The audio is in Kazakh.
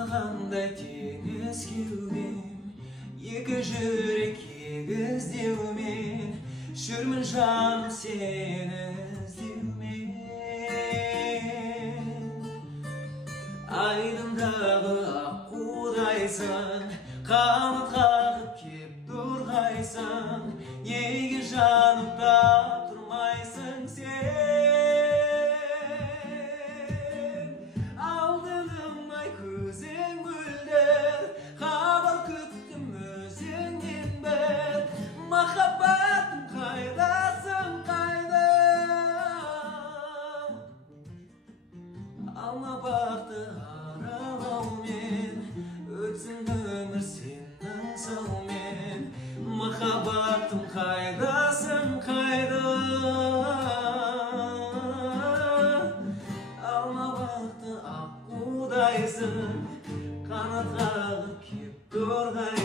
Қалағандай теңіз кеумен, екі жүрек егіздеумен, жүрмін жаным сені іздеумен. Айдындағы аққудайсың, қанат қағып кеп тұрғайсың, неге жанымда тұрмайсың сен? Алдыным-ай көзің мөлдір, хабар күттім өзіңнен бір. Махаббатым қайдасың, қайда? Алмабақты аралаумен, өтсін өмір сенің саумен. Махаббатым қайдасың, қайда? Алмабақты аққудайсың, қанат қағып кеп тұрғайсың.